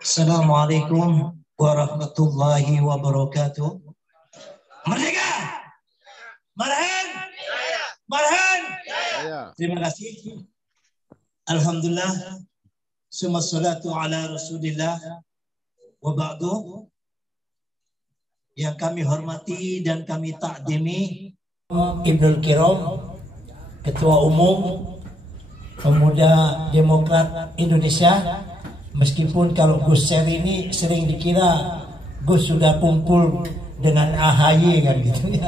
Assalamualaikum warahmatullahi wabarakatuh. Merdeka! Marhan! Marhan! Terima kasih. Alhamdulillah. Summa salatu ala Rasulillah wa ba'du. Yang kami hormati dan kami takdimi Ibnul Kiram, Ketua Umum Pemuda Demokrat Indonesia. Meskipun kalau Gus Ser ini sering dikira Gus sudah kumpul dengan AHY kan gitu ya.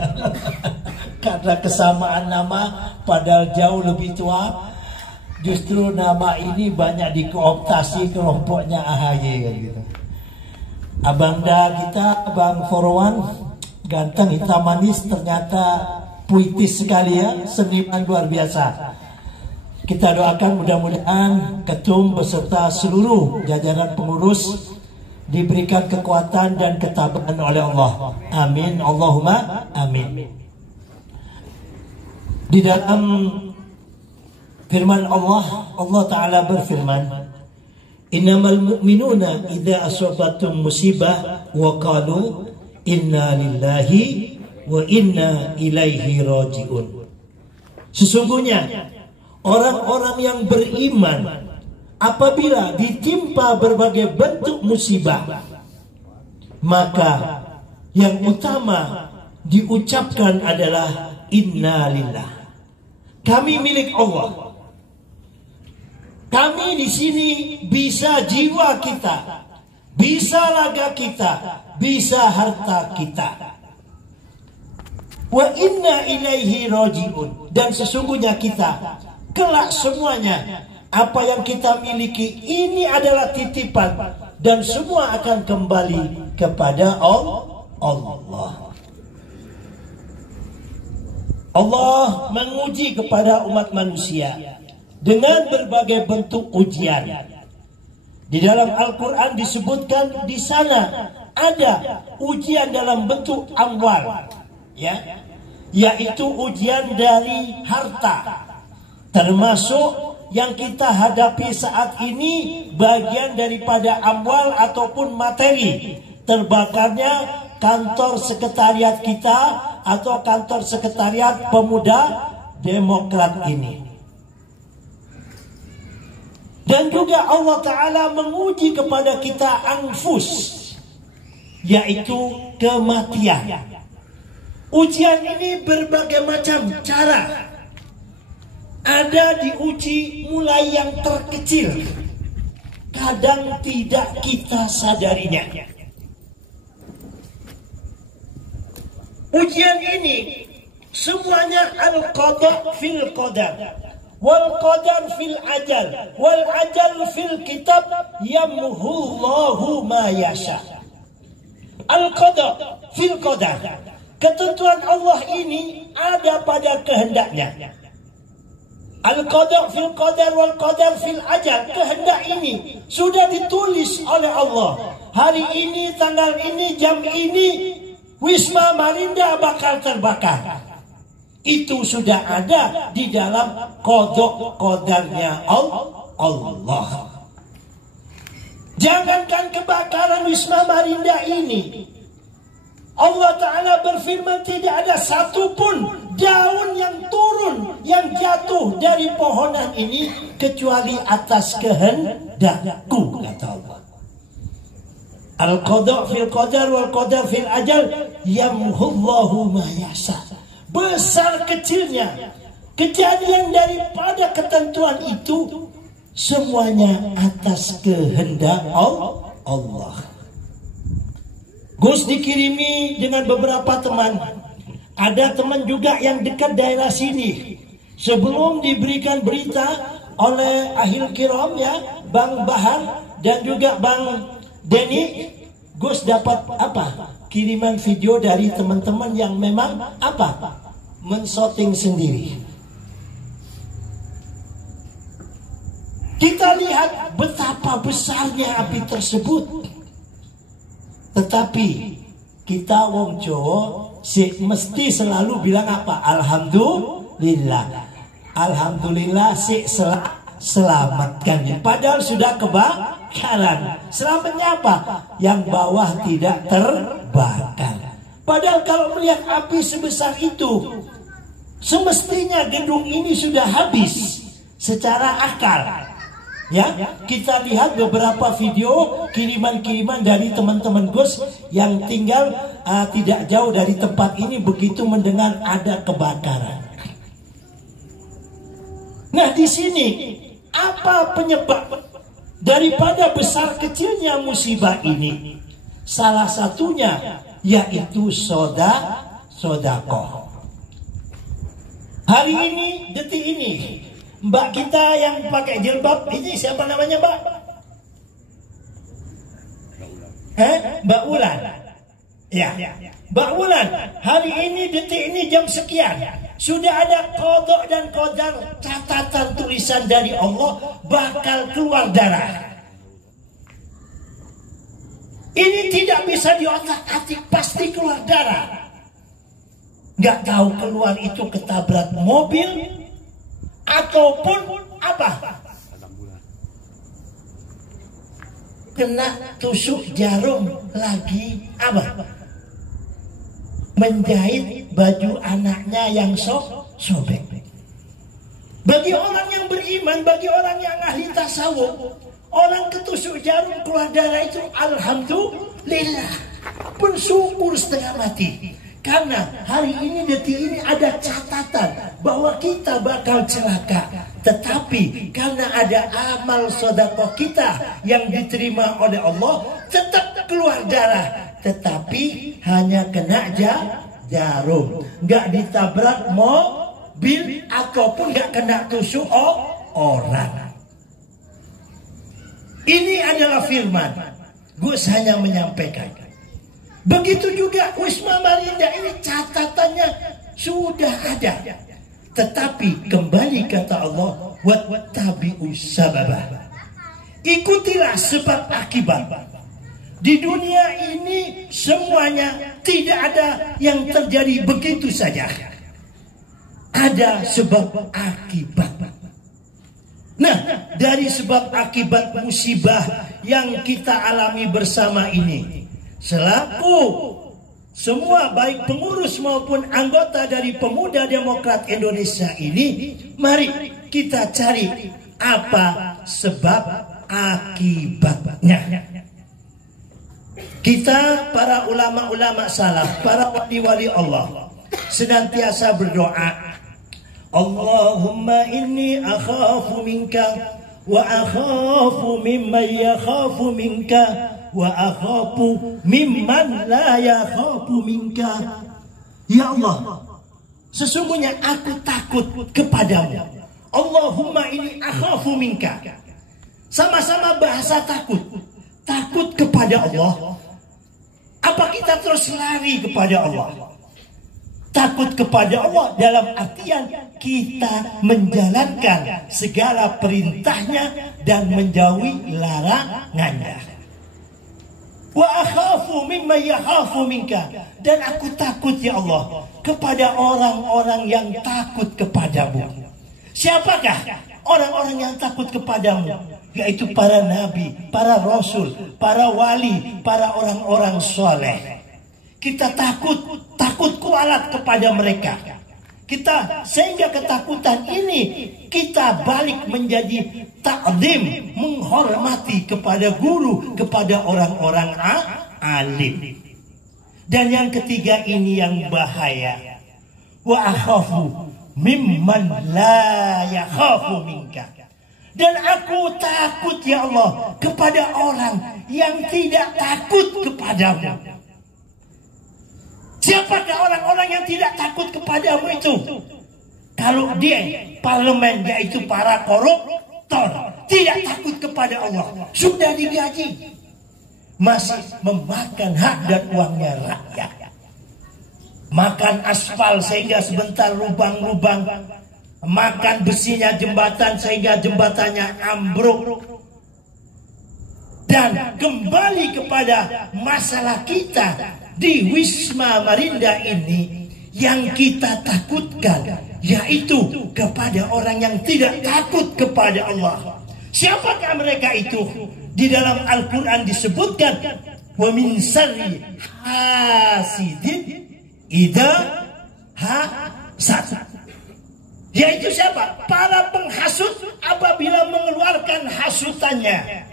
Karena kesamaan nama padahal jauh lebih tua. Justru nama ini banyak dikooptasi kelompoknya AHY kan gitu. Abang kita, Bang Forwan, ganteng, hitam manis, ternyata puitis sekali ya, seniman luar biasa. Kita doakan mudah-mudahan ketum beserta seluruh jajaran pengurus diberikan kekuatan dan ketabahan oleh Allah. Amin, Allahumma amin. Di dalam firman Allah, Allah Ta'ala berfirman, innamal mu'minuna idza asabatum musibah wa qalu inna lillahi wa inna ilaihi raji'un. Sesungguhnya orang-orang yang beriman apabila ditimpa berbagai bentuk musibah, maka yang utama diucapkan adalah inna lillah. Kami milik Allah. Kami di sini bisa jiwa kita, bisa raga kita, bisa harta kita. Wa inna ilaihi raji'un. Dan sesungguhnya kita kelak semuanya, apa yang kita miliki ini adalah titipan dan semua akan kembali kepada Allah. Allah menguji kepada umat manusia dengan berbagai bentuk ujian. Di dalam Al-Quran disebutkan di sana ada ujian dalam bentuk amwal, ya, yaitu ujian dari harta. Termasuk yang kita hadapi saat ini bagian daripada amwal ataupun materi. Terbakarnya kantor sekretariat kita atau kantor sekretariat Pemuda Demokrat ini. Dan juga Allah Ta'ala menguji kepada kita anfus, yaitu kematian. Ujian ini berbagai macam cara. Ada diuji mulai yang terkecil, kadang tidak kita sadarinya. Ujian ini semuanya al-qada fil qadar, wal qadar fil ajal, wal ajal fil kitab, yamhullahu ma yasha. Al-qada fil qadar, ketentuan Allah ini ada pada kehendaknya. Al-qada fil qadar wal qadar fil ajal, kehendak ini sudah ditulis oleh Allah. Hari ini, tanggal ini, jam ini, Wisma Marinda bakal terbakar. Itu sudah ada di dalam qada qadarnya Allah. Jangankan kebakaran Wisma Marinda ini, Allah Ta'ala berfirman tidak ada satupun daun yang turun, yang jatuh dari pohonan ini kecuali atas kehendakku, kata Allah. Al-qada fil qadar wal qadar fil ajal, yamhullahu ma yasha. Besar kecilnya kejadian daripada ketentuan itu semuanya atas kehendak Allah. Gus dikirimi dengan beberapa teman. Ada teman juga yang dekat daerah sini. Sebelum diberikan berita oleh Ahil Kiram, ya, Bang Bahar dan juga Bang Denny, Gus dapat apa? Kiriman video dari teman-teman yang memang apa? Menshooting sendiri. Kita lihat betapa besarnya api tersebut. Tetapi kita wong Jawa mesti selalu bilang apa? Alhamdulillah. Alhamdulillah selamatkan. Padahal sudah kebakaran. Selamatnya apa? Yang bawah tidak terbakar. Padahal kalau melihat api sebesar itu, semestinya gedung ini sudah habis secara akal. Ya, kita lihat beberapa video kiriman-kiriman dari teman-teman Gus yang tinggal tidak jauh dari tempat ini, begitu mendengar ada kebakaran. Nah, di sini apa penyebab daripada besar kecilnya musibah ini? Salah satunya yaitu sodakoh. Hari ini, detik ini, mbak kita yang pakai jilbab ini siapa namanya, Mbak? Mbak Ulan. Ya, Mbak Ulan. Hari ini, detik ini, jam sekian, sudah ada qada dan qadar, catatan tulisan dari Allah bakal keluar darah. Ini tidak bisa diotak-atik, pasti keluar darah. Gak tahu keluar itu ketabrak mobil ataupun apa, kena tusuk jarum lagi apa, menjahit baju anaknya yang sobek. Bagi orang yang beriman, bagi orang yang ahli tasawuf, orang ketusuk jarum keluar darah itu alhamdulillah, bersyukur setengah mati. Karena hari ini, detik ini ada catatan bahwa kita bakal celaka. Tetapi karena ada amal sedekah kita yang diterima oleh Allah, tetap keluar darah. Tetapi hanya kena jarum, nggak ditabrak mobil ataupun nggak kena tusuk orang. Ini adalah firman. Gus hanya menyampaikan. Begitu juga Wisma Marinda ini catatannya sudah ada. Tetapi kembali kata Allah, wattabi'us sababa. Ikutilah sebab akibat. Di dunia ini semuanya tidak ada yang terjadi begitu saja. Ada sebab akibat. Nah, dari sebab akibat musibah yang kita alami bersama ini, selaku semua baik pengurus maupun anggota dari Pemuda Demokrat Indonesia ini, mari kita cari apa sebab akibatnya. Kita para ulama-ulama salaf, para wali-wali Allah, senantiasa berdoa, Allahumma inni akhafu minka wa akhafu mimman yakhafu minka wa akhafu mimman la yakhafu minka. Ya Allah, sesungguhnya aku takut kepadamu. Allahumma inni akhafu minka. Sama-sama bahasa takut. Takut kepada Allah. Apa kita terus lari kepada Allah? Takut kepada Allah dalam artian kita menjalankan segala perintahnya dan menjauhi larangannya. Wa akhafu mimma yakhafu minka. Dan aku takut ya Allah kepada orang-orang yang takut kepadamu. Siapakah orang-orang yang takut kepadamu? Yaitu para nabi, para rasul, para wali, para orang-orang soleh. Kita takut kualat kepada mereka. Kita sehingga ketakutan ini kita balik menjadi ta'zim, menghormati kepada guru, kepada orang-orang alim. Dan yang ketiga ini yang bahaya. Wa akhafu mimman la yakhafu minka. Dan aku takut ya Allah kepada orang yang tidak takut kepadamu. Siapakah orang-orang yang tidak takut kepadamu itu? Kalau dia parlemen, yaitu para koruptor, tidak takut kepada Allah, sudah digaji, masih memakan hak dan uangnya rakyat, makan aspal sehingga sebentar lubang-lubang, makan besinya jembatan sehingga jembatannya ambruk. Dan kembali kepada masalah kita di Wisma Marinda ini, yang kita takutkan, yaitu kepada orang yang tidak takut kepada Allah. Siapakah mereka itu? Di dalam Al-Quran disebutkan, wa min syarri hasidin idza hasad. Yaitu siapa? Para penghasut apabila mengeluarkan hasutannya.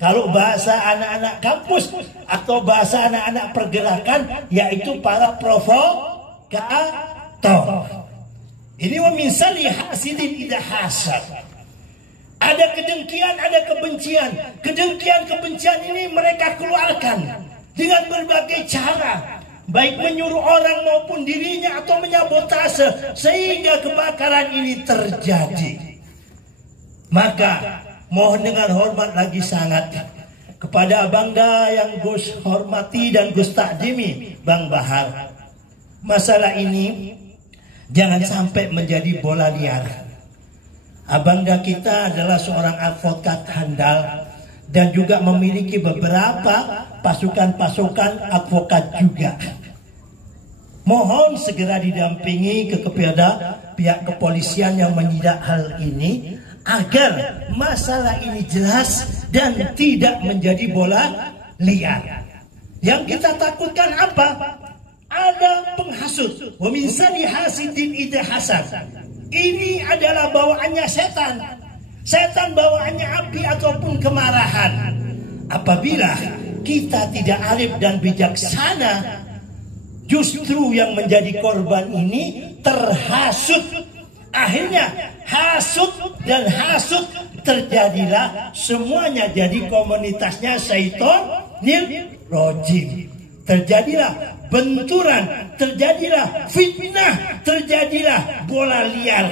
Kalau bahasa anak-anak kampus atau bahasa anak-anak pergerakan, yaitu para provokator. Ini wa min syarri hasidin idza hasad. Ada kedengkian, ada kebencian. Kedengkian, kebencian ini mereka keluarkan dengan berbagai cara, baik menyuruh orang maupun dirinya atau menyabotase sehingga kebakaran ini terjadi. Maka mohon dengan hormat lagi sangat kepada Bangga yang Gus hormati dan Gus takdimi, Bang Bahar, masalah ini jangan sampai menjadi bola liar. Abangga kita adalah seorang advokat handal dan juga memiliki beberapa pasukan-pasukan advokat juga. Mohon segera didampingi kepada pihak kepolisian yang menyidak hal ini agar masalah ini jelas dan tidak menjadi bola liar. Yang kita takutkan apa? Ada penghasut. Wa min syarri hasidin idza hasad. Ini adalah bawaannya setan. Setan bawaannya api ataupun kemarahan. Apabila kita tidak arif dan bijaksana, justru yang menjadi korban ini terhasut. Akhirnya hasut dan hasut terjadilah semuanya jadi komunitasnya syaitonir rojim. Terjadilah benturan, terjadilah fitnah, terjadilah bola liar.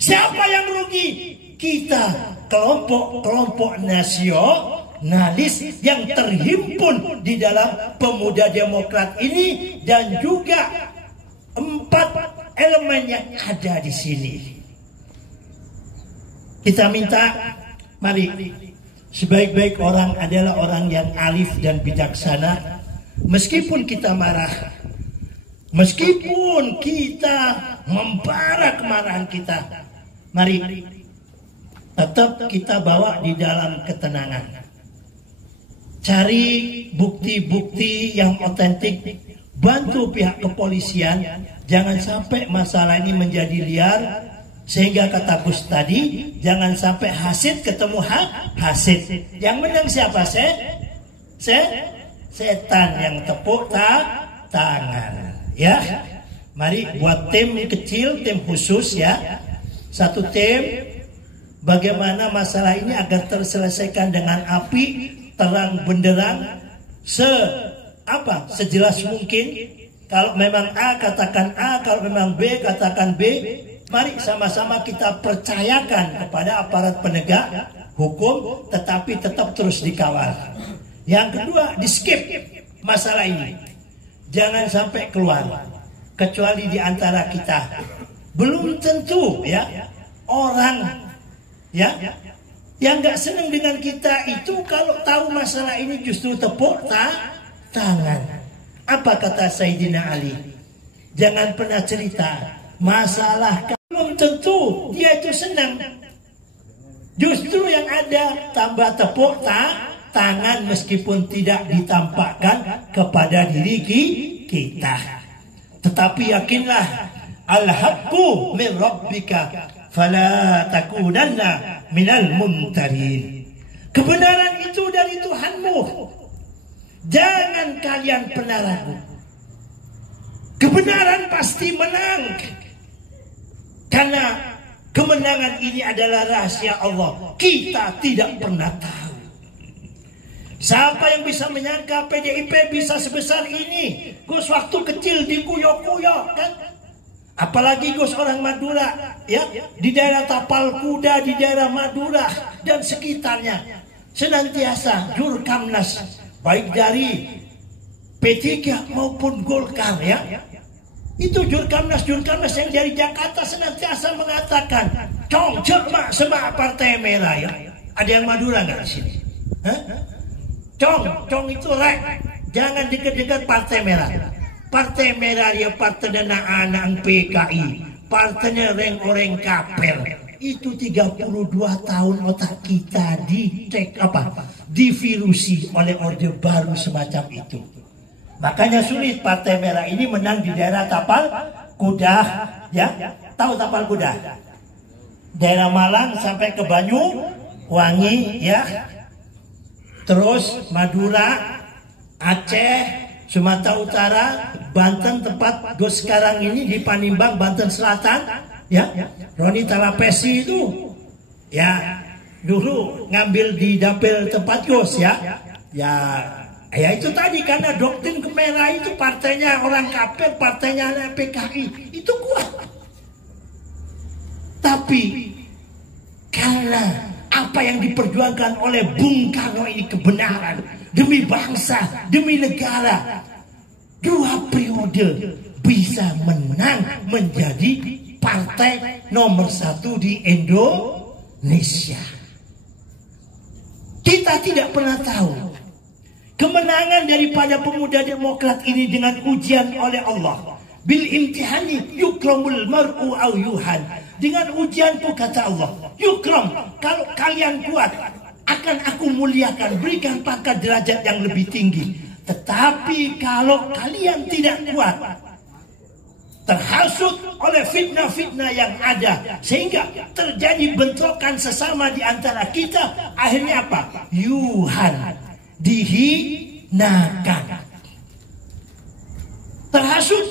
Siapa yang rugi? Kita, kelompok-kelompok nasionalis yang terhimpun di dalam pemuda demokrat ini dan juga 4 elemen yang ada di sini. Kita minta, mari, sebaik-baik orang adalah orang yang arif dan bijaksana. Meskipun kita marah, meskipun kita membara kemarahan kita, mari tetap kita bawa di dalam ketenangan. Cari bukti-bukti yang otentik, bantu pihak kepolisian, jangan sampai masalah ini menjadi liar. Sehingga kata Gus tadi, jangan sampai hasid ketemu hasid. Yang menang siapa? Setan yang tepuk tangan. Ya, mari buat tim kecil, tim khusus ya. Satu tim, bagaimana masalah ini agar terselesaikan dengan api, terang benderang, sejelas mungkin. Kalau memang A katakan A, kalau memang B katakan B. Mari sama-sama kita percayakan kepada aparat penegak hukum, tetapi tetap terus dikawal. Yang kedua, di skip masalah ini. Jangan sampai keluar. Kecuali di antara kita. Belum tentu ya orang ya yang gak senang dengan kita itu kalau tahu masalah ini justru tepuk tangan. Apa kata Sayyidina Ali? Jangan pernah cerita masalah, belum tentu dia itu senang. Justru yang ada tambah tepuk tangan meskipun tidak ditampakkan kepada diri kita. Tetapi yakinlah, al-haqqu min rabbika fala takunanna minal mumtarin. Kebenaran itu dari Tuhanmu. Jangan kalian pernah ragu. Kebenaran pasti menang. Karena kemenangan ini adalah rahasia Allah. Kita tidak pernah tahu. Siapa yang bisa menyangka PDIP bisa sebesar ini? Gus waktu kecil dikuyok-kuyok kan? Apalagi Gus orang Madura ya, di daerah Tapal Kuda, di daerah Madura dan sekitarnya senantiasa Jurkamnas baik dari P3 maupun Golkar ya. Itu Jurkamnas yang dari Jakarta senantiasa mengatakan, "Cong cermak semak Partai Merah ya." Ada yang Madura nggak di sini? Cong itu rek, jangan dekat-dekat Partai Merah. Partai Merah dia partai dana anak PKI, partainya orang kafir. Itu 32 tahun otak kita divirusi oleh Orde Baru semacam itu. Makanya sulit Partai Merah ini menang di daerah Tapal Kuda, ya. Tahu Tapal Kuda? Daerah Malang sampai ke Banyuwangi, ya. Terus Madura, Aceh, Sumatera Utara, Banten, tempat gue sekarang ini di Panimbang, Banten Selatan, ya. Roni Talapesi itu, ya, dulu ngambil di dapil tempat Gus, ya. Ya itu tadi karena doktrin Merah itu partainya orang kafir, partainya anak PKI itu kuat. Tapi karena apa yang diperjuangkan oleh Bung Karno ini kebenaran demi bangsa, demi negara, 2 periode bisa menang menjadi partai nomor 1 di Indonesia. Kita tidak pernah tahu kemenangan daripada pemuda Demokrat ini dengan ujian oleh Allah. Bil imtihani yukramul mar'u au yuhan. Dengan ujianku kata Allah, yukram, kalau kalian kuat akan aku muliakan, berikan pangkat derajat yang lebih tinggi. Tetapi kalau kalian tidak kuat, terhasut oleh fitnah-fitnah yang ada, sehingga terjadi bentrokan sesama di antara kita, akhirnya apa? Yuhan, dihinakan, terhasut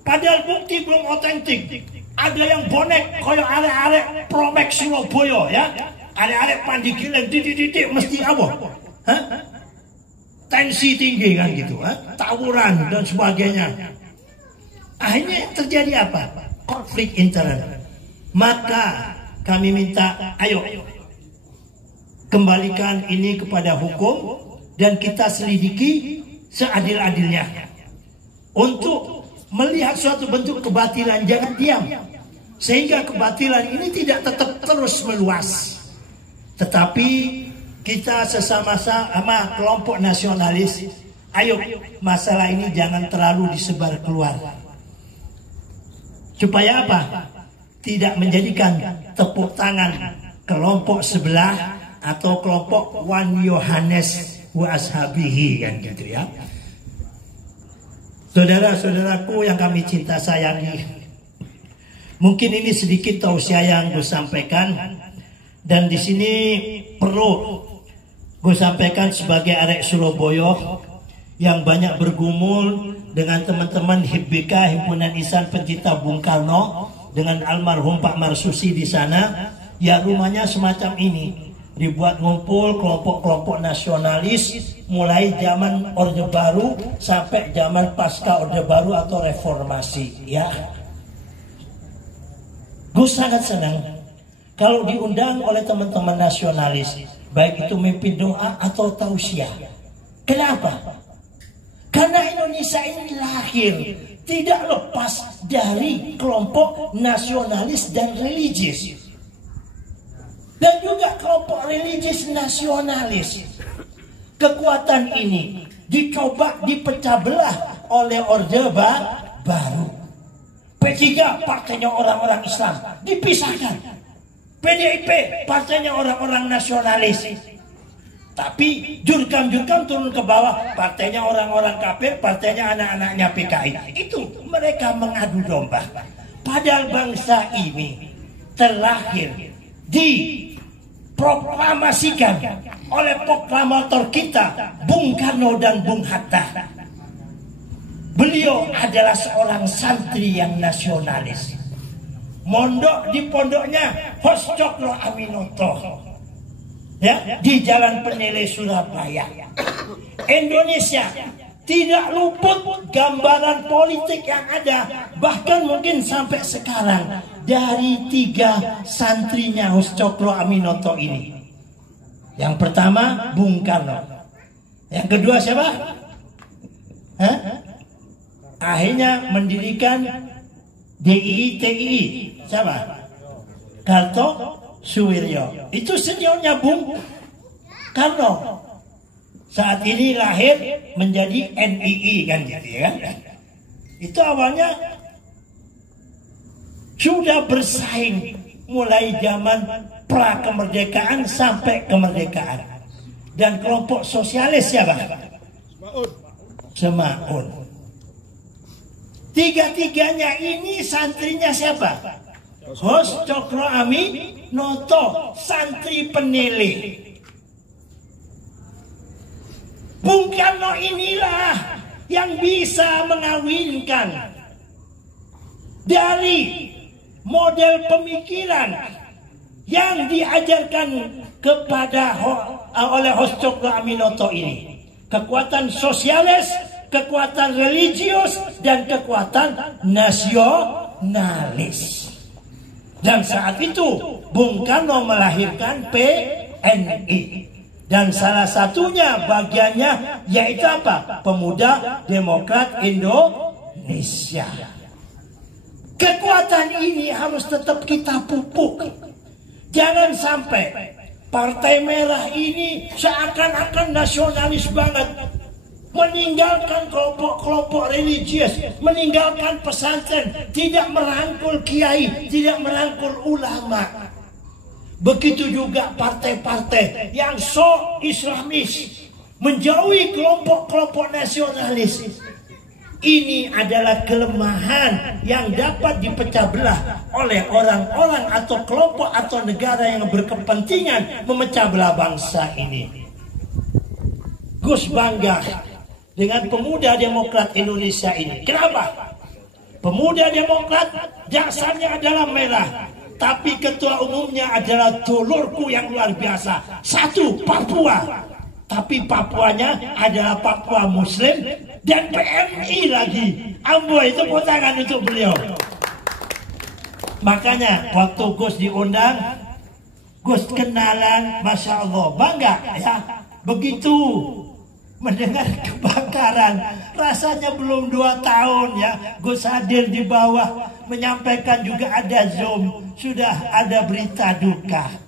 padahal bukti belum otentik. Ada yang bonek koyo arek-arek Promek Surabaya, ya, arek-arek Pandigilan dididik mesti apa? Hah? Tensi tinggi kan gitu, tawuran dan sebagainya. Akhirnya terjadi apa? Konflik internal. Maka kami minta, ayo kembalikan ini kepada hukum dan kita selidiki seadil-adilnya. Untuk melihat suatu bentuk kebatilan, jangan diam. Sehingga kebatilan ini tidak tetap terus meluas. Tetapi kita sesama-sama kelompok nasionalis, ayo masalah ini jangan terlalu disebar keluar. Supaya apa? Tidak menjadikan tepuk tangan kelompok sebelah atau kelompok Wan Yohanes wa ashabihi, kan gitu ya. Saudara-saudaraku yang kami cinta sayangi, mungkin ini sedikit tausiah yang gue sampaikan, dan di sini perlu gue sampaikan sebagai arek Surabaya yang banyak bergumul dengan teman-teman HIPBK, Himpunan Ihsan Pencinta Bung Karno, dengan almarhum Pak Marsusi di sana. Ya, rumahnya semacam ini, dibuat ngumpul kelompok-kelompok nasionalis mulai zaman Orde Baru sampai zaman pasca Orde Baru atau reformasi, ya. Gue sangat senang kalau diundang oleh teman-teman nasionalis, baik itu mimpi doa atau tausiah. Kenapa? Karena Indonesia ini lahir tidak lepas dari kelompok nasionalis dan religius, dan juga kelompok religius nasionalis. Kekuatan ini dicoba dipecah belah oleh Orde Baru. P3 partainya orang-orang Islam dipisahkan. PDIP partainya orang-orang nasionalis. Tapi jurkam-jurkam turun ke bawah, partainya orang-orang kafir, partainya anak-anaknya PKI. Itu mereka mengadu domba. Padahal bangsa ini terlahir diproklamasikan oleh proklamator kita Bung Karno dan Bung Hatta. Beliau adalah seorang santri yang nasionalis. Mondok di pondoknya Hos Cokro Aminoto, ya, di Jalan Penele Surabaya. Indonesia tidak luput gambaran politik yang ada, bahkan mungkin sampai sekarang, dari 3 santrinya Hos Cokro Aminoto ini. Yang pertama Bung Karno, yang kedua siapa? Akhirnya mendirikan DII-TII, siapa? Kartosuwiryo. Itu seniornya Bung Karno. Saat ini lahir menjadi NII, kan gitu ya. Itu awalnya sudah bersaing mulai zaman pra kemerdekaan sampai kemerdekaan. Dan kelompok sosialis siapa? Semaun. Tiga-tiganya ini santrinya siapa? Hos Cokro Aminoto, santri penilih. Bung Karno inilah yang bisa mengawinkan dari model pemikiran yang diajarkan kepada oleh Hos Cokro Aminoto ini. Kekuatan sosialis, kekuatan religius, dan kekuatan nasionalis. Dan saat itu Bung Karno melahirkan PNI. Dan salah satunya bagiannya yaitu apa? Pemuda Demokrat Indonesia. Kekuatan ini harus tetap kita pupuk. Jangan sampai Partai Merah ini seakan-akan nasionalis banget, meninggalkan kelompok-kelompok religius, meninggalkan pesantren, tidak merangkul kiai, tidak merangkul ulama. Begitu juga partai-partai yang so Islamis, menjauhi kelompok-kelompok nasionalis. Ini adalah kelemahan yang dapat dipecah belah oleh orang-orang atau kelompok atau negara yang berkepentingan memecah belah bangsa ini. Gus bangga dengan pemuda Demokrat Indonesia ini. Kenapa? Pemuda Demokrat dasarnya adalah merah, tapi ketua umumnya adalah dulurku yang luar biasa. Satu, Papua. Tapi Papuanya adalah Papua Muslim dan PMI lagi. Ambo itu tangan untuk beliau. Makanya waktu Gus diundang, Gus kenalan, Masya Allah, bangga ya. Begitu mendengar kebakaran, rasanya belum 2 tahun ya, Gus hadir di bawah, menyampaikan juga ada Zoom, sudah ada berita duka.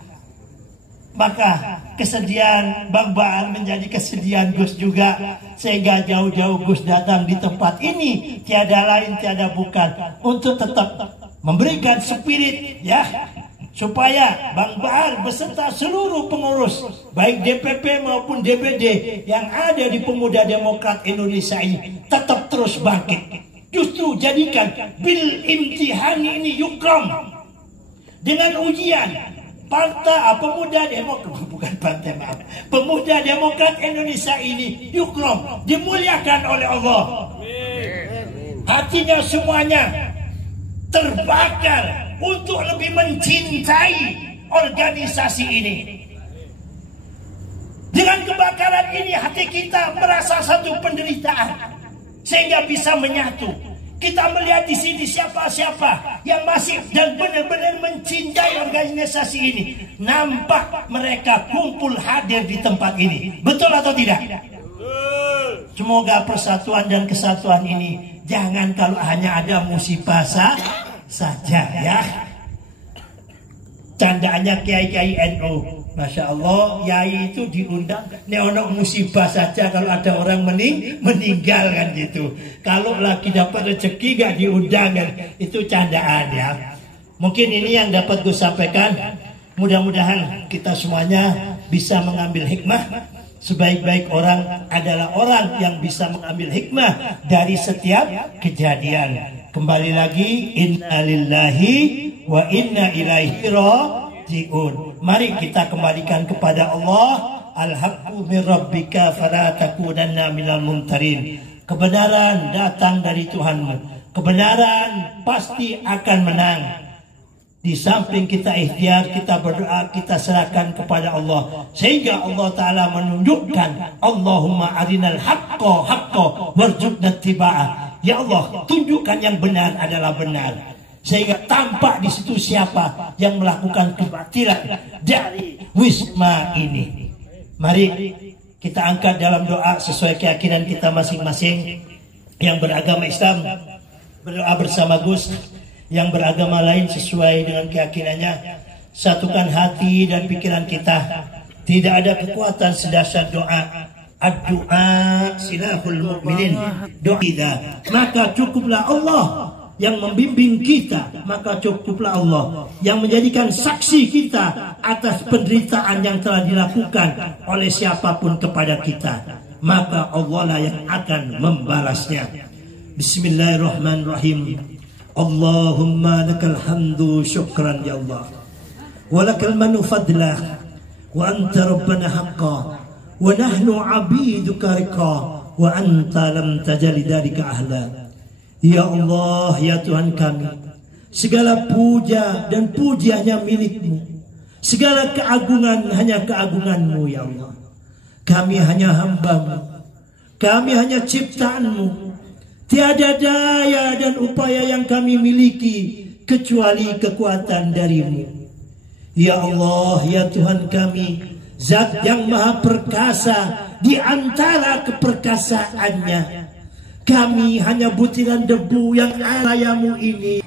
Maka kesedihan Bang Baal menjadi kesedihan Gus juga, sehingga jauh-jauh Gus datang di tempat ini tiada lain tiada bukan untuk tetap memberikan spirit ya, supaya Bang Baal beserta seluruh pengurus baik DPP maupun DPD yang ada di Pemuda Demokrat Indonesia ini tetap terus bangkit. Justru jadikan bil imtihan ini yukram, dengan ujian. Pemuda Demokrat, bukan partai, maaf, Pemuda Demokrat Indonesia ini yukram, dimuliakan oleh Allah. Hatinya semuanya terbakar untuk lebih mencintai organisasi ini. Dengan kebakaran ini hati kita merasa satu penderitaan, sehingga bisa menyatu. Kita melihat di sini siapa-siapa yang masih dan benar-benar mencintai organisasi ini. Nampak mereka kumpul hadir di tempat ini. Betul atau tidak? Semoga persatuan dan kesatuan ini jangan kalau hanya ada musibah saja ya. Candaannya kiai-kiai NU. Masya Allah, yai itu diundang neonok musibah saja kalau ada orang meninggal kan gitu. Kalau lagi dapat rezeki gak diundang kan, itu candaan ya. Mungkin ini yang dapat gue sampaikan. Mudah-mudahan kita semuanya bisa mengambil hikmah. Sebaik-baik orang adalah orang yang bisa mengambil hikmah dari setiap kejadian. Kembali lagi, inna lillahi wa inna ilaihi raji'un. Mari kita kembalikan kepada Allah. Al-haqqu min rabbika fala takunanna minal mumtarin. Kebenaran datang dari Tuhanmu. Kebenaran pasti akan menang. Di samping kita ikhtiar, kita berdoa, kita serahkan kepada Allah, sehingga Allah Ta'ala menunjukkan, Allahumma arinal haqqa haqqa warzuqna ittiba'ah. Ya Allah, tunjukkan yang benar adalah benar, sehingga tampak di situ siapa yang melakukan kebatilan dari Wisma ini. Mari kita angkat dalam doa sesuai keyakinan kita masing-masing. Yang beragama Islam berdoa bersama Gus, yang beragama lain sesuai dengan keyakinannya. Satukan hati dan pikiran kita. Tidak ada kekuatan sedasar doa. Ad-du'a silahul mu'minin. Doa kita, maka cukuplah Allah yang membimbing kita, maka cukuplah Allah yang menjadikan saksi kita atas penderitaan yang telah dilakukan oleh siapapun kepada kita, maka Allah lah yang akan membalasnya. Bismillahirrahmanirrahim. Allahumma lakal hamdu syukran ya Allah, walakal manu fadlah, wa anta rabbana haqqa, wa nahnu abiduka riqa, wa anta lam tajali dalika ahla. Ya Allah, ya Tuhan kami, segala puja dan pujiannya milik-Mu, segala keagungan hanya keagungan-Mu ya Allah. Kami hanya hamba-Mu, kami hanya ciptaan-Mu. Tiada daya dan upaya yang kami miliki kecuali kekuatan dari-Mu. Ya Allah, ya Tuhan kami, Zat yang maha perkasa di antara keperkasaannya. Kami hanya butiran debu yang alayamu ini,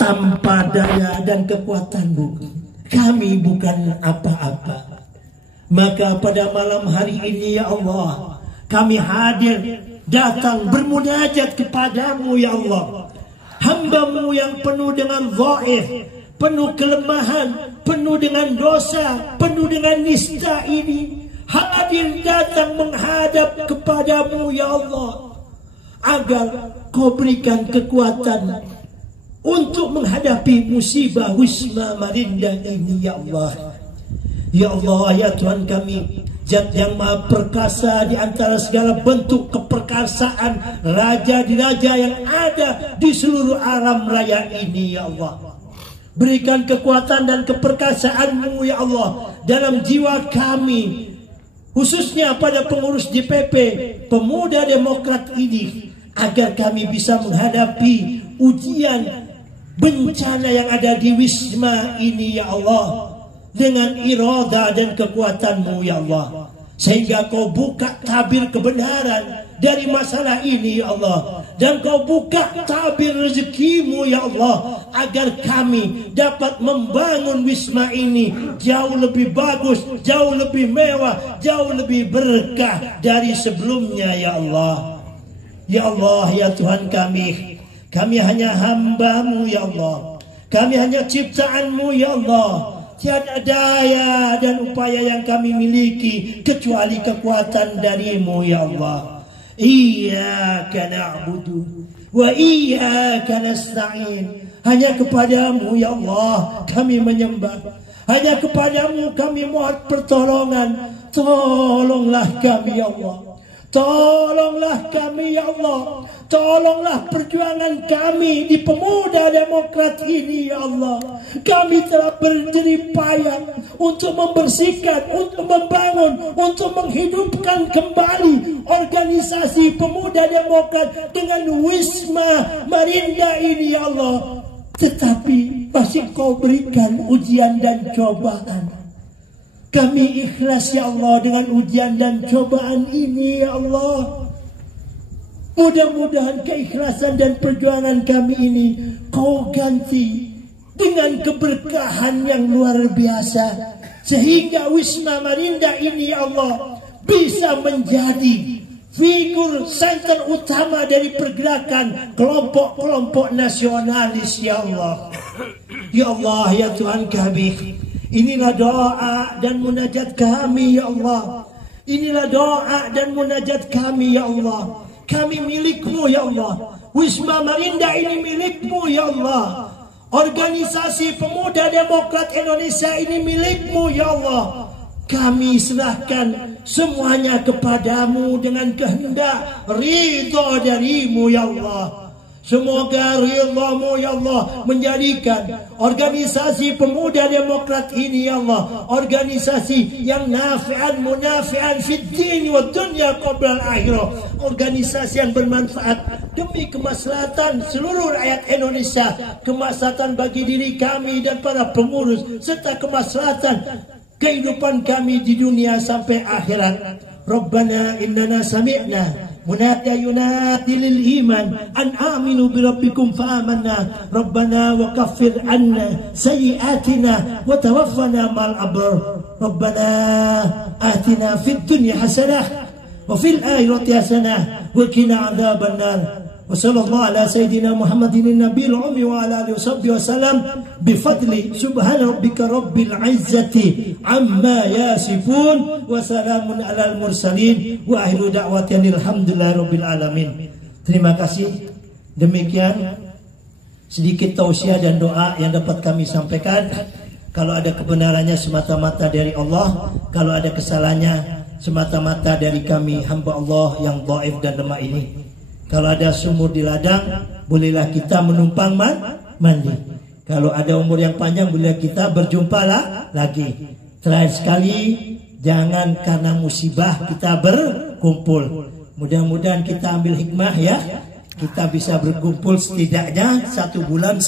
tanpa daya dan kekuatan-Mu kami bukan apa-apa. Maka pada malam hari ini ya Allah, kami hadir datang bermunajat kepadamu ya Allah. Hamba-Mu yang penuh dengan dhaif, penuh kelemahan, penuh dengan dosa, penuh dengan nista ini, hadir datang menghadap kepadamu ya Allah, agar Kau berikan kekuatan untuk menghadapi musibah Wisma Marinda ini ya Allah. Ya Allah, ya Tuhan kami, Zat yang maha perkasa di antara segala bentuk keperkasaan raja di raja yang ada di seluruh alam raya ini ya Allah. Berikan kekuatan dan keperkasaan-Mu ya Allah dalam jiwa kami, khususnya pada pengurus DPP Pemuda Demokrat ini, agar kami bisa menghadapi ujian bencana yang ada di Wisma ini ya Allah, dengan irada dan kekuatan-Mu ya Allah, sehingga Kau buka tabir kebenaran dari masalah ini ya Allah, dan Kau buka tabir rezeki-Mu ya Allah, agar kami dapat membangun Wisma ini jauh lebih bagus, jauh lebih mewah, jauh lebih berkah dari sebelumnya ya Allah. Ya Allah, ya Tuhan kami hanya hamba-Mu ya Allah, kami hanya ciptaan-Mu ya Allah. Tiada daya dan upaya yang kami miliki kecuali kekuatan dari-Mu ya Allah. Iyyaka na'budu wa iyyaka nasta'in. Hanya kepadamu ya Allah kami menyembah, hanya kepadamu kami mohon pertolongan. Tolonglah kami ya Allah, tolonglah kami ya Allah, tolonglah perjuangan kami di Pemuda Demokrat ini ya Allah. Kami telah berjerih payah untuk membersihkan, untuk membangun, untuk menghidupkan kembali organisasi Pemuda Demokrat dengan Wisma Marinda ini ya Allah. Tetapi masih Kau berikan ujian dan cobaan. Kami ikhlas ya Allah dengan ujian dan cobaan ini ya Allah. Mudah-mudahan keikhlasan dan perjuangan kami ini Kau ganti dengan keberkahan yang luar biasa, sehingga Wisma Marinda ini ya Allah bisa menjadi figur center utama dari pergerakan kelompok-kelompok nasionalis ya Allah. Ya Allah, ya Tuhan kami, inilah doa dan munajat kami ya Allah. Inilah doa dan munajat kami ya Allah. Kami milik-Mu ya Allah. Wisma Marinda ini milik-Mu ya Allah. Organisasi Pemuda Demokrat Indonesia ini milik-Mu ya Allah. Kami serahkan semuanya kepadamu dengan kehendak ridha dari-Mu ya Allah. Semoga ridha-Mu ya Allah menjadikan organisasi Pemuda Demokrat ini ya Allah organisasi yang nafi'an munafi'an fid din wa dunya qabla al-akhirah, organisasi yang bermanfaat demi kemaslahatan seluruh rakyat Indonesia, kemaslahatan bagi diri kami dan para pengurus, serta kemaslahatan kehidupan kami di dunia sampai akhirat. Rabbana innana sami'na munada yunadi lil iman an aminu bi rabbikum fa amanna rabbana wa kaffir anna sayyi'atina wa tawaffana ma'al abrar rabbana atina fid dunya hasanah wa fil akhirati hasanah wa qina adzabannar. Wa sallallahu ala sayyidina Muhammadin nabiyil ummi wa ala alihi wasallam bi fadli subhana rabbika rabbil izzati amma yasifun wa salamun alal mursalin wa akhiru da'watina alhamdulillahi rabbil alamin. Terima kasih. Demikian sedikit tausiah dan doa yang dapat kami sampaikan. Kalau ada kebenarannya semata-mata dari Allah, kalau ada kesalahannya semata-mata dari kami hamba Allah yang dhaif dan lemah ini. Kalau ada sumur di ladang, bolehlah kita menumpang mandi. Kalau ada umur yang panjang, bolehlah kita berjumpa lagi. Terakhir sekali, jangan karena musibah kita berkumpul. Mudah-mudahan kita ambil hikmah ya. Kita bisa berkumpul setidaknya 1 bulan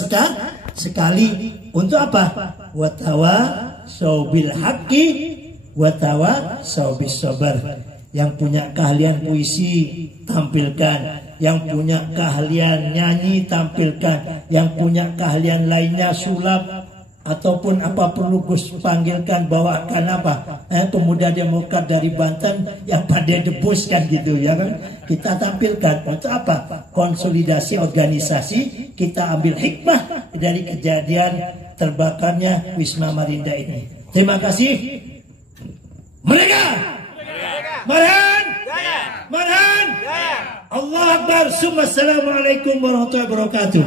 sekali. Untuk apa? Watawasau bil haqqi watawasau bis sabar. Yang punya keahlian puisi tampilkan, yang punya keahlian nyanyi tampilkan, yang punya keahlian lainnya sulap ataupun apa perlu Gus panggilkan, bawakan apa pemuda Demokrat dari Banten yang pandai debus kan gitu ya kan, kita tampilkan. Untuk apa? Konsolidasi organisasi, kita ambil hikmah dari kejadian terbakarnya Wisma Marinda ini. Terima kasih. Mereka Marhan Allah Akbar. Assalamualaikum warahmatullahi wabarakatuh.